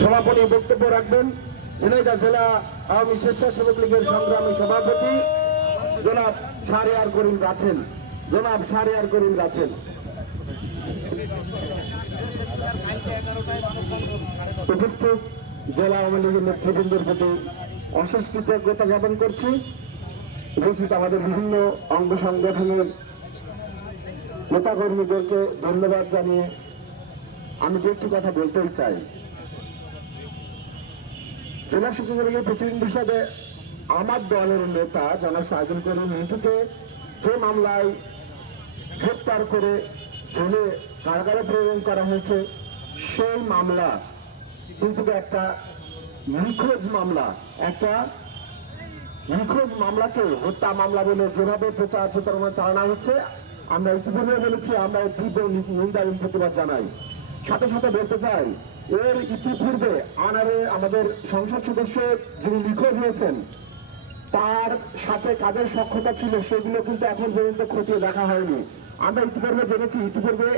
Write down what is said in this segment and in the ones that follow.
সমাপনী বক্তব্য রাখবেন ঝিনাইদহ জেলা আওয়ামী স্বেচ্ছাসেবক লীগের সংগ্রামী সভাপতি জনাব শাহরিয়ার করিম রাছেল। উপস্থিত জেলা আওয়ামী লীগের নেতৃবৃন্দের প্রতি অশেষ কৃতজ্ঞতা জ্ঞাপন করছি। উপস্থিত আমাদের বিভিন্ন অঙ্গ সংগঠনের নেতাকর্মীদেরকে ধন্যবাদ জানিয়ে আমি যে একটি কথা বলতেই চাই, জেলা স্বেচ্ছাসেবক প্রেসিডেন্ট হিসাবে আমার দলের নেতা জনাব সাইদুল করিম মিন্টুকে যে মামলায় গ্রেপ্তার করে জেলে কারাগারে প্রেরণ করা হয়েছে, সেই মামলা কিন্তু একটা নিখোঁজ মামলাকে হত্যা মামলা বলে যেভাবে প্রচারণা চালানো হচ্ছে, আমরা ইতিপূর্বে বলেছি, আমরা তীব্র নিন্দা এবং প্রতিবাদ জানাই। সাথে সাথে বলতে চাই, এর ইতিপূর্বে আমাদের সংসদ সদস্য যিনি নিখোঁজ হয়েছেন তার সাথে কাদের সখ্যতা ছিল সেগুলো কিন্তু এখন পর্যন্ত খতিয়ে দেখা হয়নি। আমরা ইতিপূর্বে জেনেছি, ইতিপূর্বে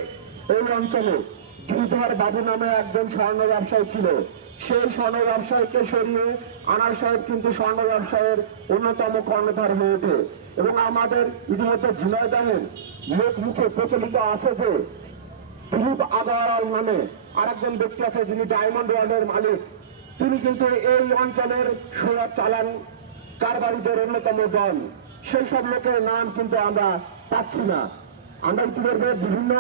এই অঞ্চলে গিরিধর বাবু নামে একজন স্বর্ণ ব্যবসায়ী ছিল। সেই স্বর্ণ ব্যবসায়ীকে সরিয়ে আনার সাহেব কিন্তু স্বর্ণ ব্যবসায়ের অন্যতম কর্ণধার হয়ে ওঠে। এবং আমাদের ইতিমধ্যে ঝিনাইদহের লোক মুখে প্রচলিত আছে যে দিলীপ আগারওয়াল নামে আরেকজন ব্যক্তি আছে যিনি ডায়মন্ড ওয়ার্ল্ডের মালিক। তিনি কিন্তু এই অঞ্চলের সোনার চালান কারবারিদের অন্যতম দল। সেই সব লোকের নাম কিন্তু আমরা পাচ্ছি না। আমরা ইতিপূর্বে বিভিন্ন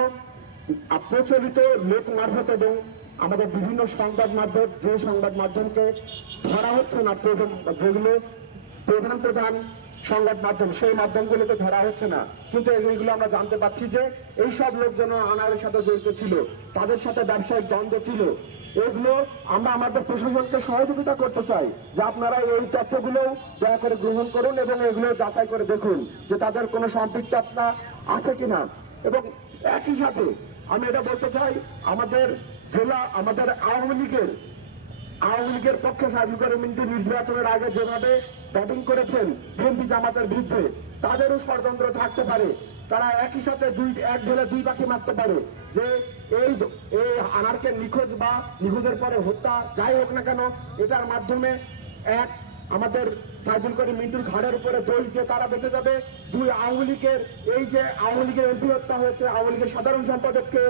প্রচলিত লোক মারফত এবং আমাদের বিভিন্ন সংবাদ মাধ্যম, যে সংবাদ মাধ্যমকে ধরা হচ্ছে না, যেগুলো প্রধান সংবাদ মাধ্যম, সেই মাধ্যমগুলোকে ধরা হচ্ছে না, কিন্তু এইগুলো আমরা জানতে পাচ্ছি যে এই সব লোকজন আনারের সাথে জড়িত ছিল, তাদের সাথে ব্যবসায়িক দ্বন্দ্ব ছিল। এগুলো আমরা আমাদের প্রশাসনকে সহযোগিতা করতে চাই যে আপনারা এই তথ্যগুলো দয়া করে গ্রহণ করুন এবং এগুলো যাচাই করে দেখুন যে তাদের কোনো সম্পৃক্ততা আছে কিনা। এবং একই সাথে আমি এটা বলতে চাই, আমাদের আওয়ামী লীগের পক্ষে সাইদুল করিম মিন্টু নির্বাচনের আগে যেভাবে ব্যাটিং করেছেন বিএনপি জামাতের বিরুদ্ধে, তাদেরও ষড়যন্ত্র থাকতে পারে। তারা একই সাথে এক ঢেলে দুই পাখি মারতে পারে যে এই আনারকে নিখোঁজ বা নিখোঁজের পরে হত্যা যাই হোক না কেন, এটার মাধ্যমে আমাদের সাইদুল করিম মিন্টুর ঘাড়ের উপরে দোষ দিয়ে তারা বেঁচে যাবে। দুই, আওয়ামী লীগের এমপি হত্যা হয়েছে, আওয়ামী লীগের সাধারণ সম্পাদককে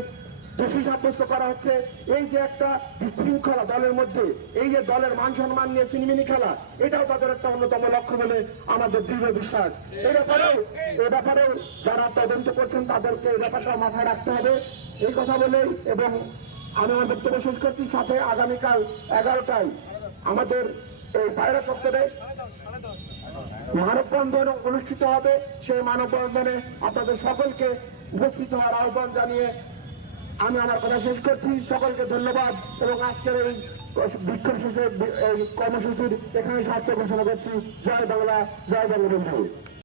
দোষী সাব্যস্ত করা হচ্ছে। এই যে একটা বিশৃঙ্খলা দলের মধ্যে, এই যে দলের মান সম্মান নিয়ে সিনেমিনি খেলা, এটাও তাদের একটা অন্যতম লক্ষ্য বলে আমাদের দৃঢ় বিশ্বাস। এ ব্যাপারেও যারা তদন্ত করছেন তাদেরকে এই ব্যাপারটা মাথায় রাখতে হবে, এই কথা বলেই এবং আমি আমার বক্তব্য শেষ করছি। সাথে আগামীকাল 11টায় আমাদের এই পায়রা চত্বরে মানববন্ধন অনুষ্ঠিত হবে। সেই মানববন্ধনে আপনাদের সকলকে উপস্থিত হওয়ার আহ্বান জানিয়ে আমি আমার কথা শেষ করছি। সকলকে ধন্যবাদ এবং আজকের এই বিক্ষোভ শেষে কর্মসূচির এখানে সার্থক ঘোষণা করছি। জয় বাংলা, জয় বঙ্গবন্ধু।